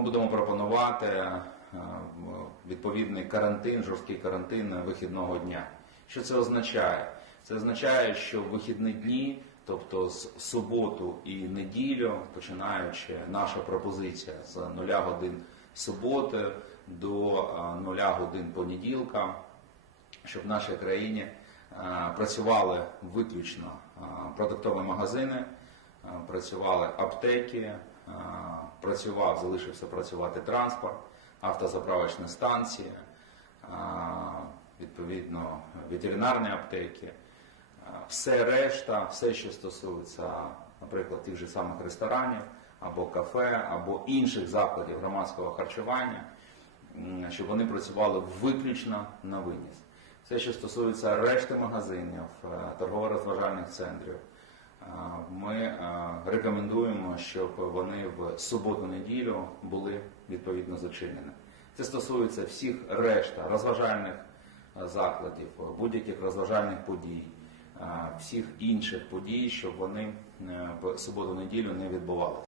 Будемо пропонувати е, відповідний карантин, жорсткий карантин вихідного дня. Що це означає? Це означає, що в вихідні дні, тобто з суботу і неділю, починаючи наша пропозиція з 0 годин суботи до е, 0 годин понеділка, щоб в нашій країні е, працювали виключно е, продуктові магазини, е, працювали аптеки, е, працював, залишився працювати транспорт, автозаправочні станції, е, відповідно ветеринарні аптеки. Все решта, все, що стосується, наприклад, тих же самих ресторанів або кафе, або інших закладів громадського харчування, щоб вони працювали виключно на виніс. Все, що стосується решти магазинів, е, торгово-розважальних центрів, ми рекомендуємо, щоб вони в суботу-неділю були відповідно зачинені. Це стосується всіх решта розважальних закладів, будь-яких розважальних подій, всіх інших подій, щоб вони е, в суботу-неділю не відбувалися.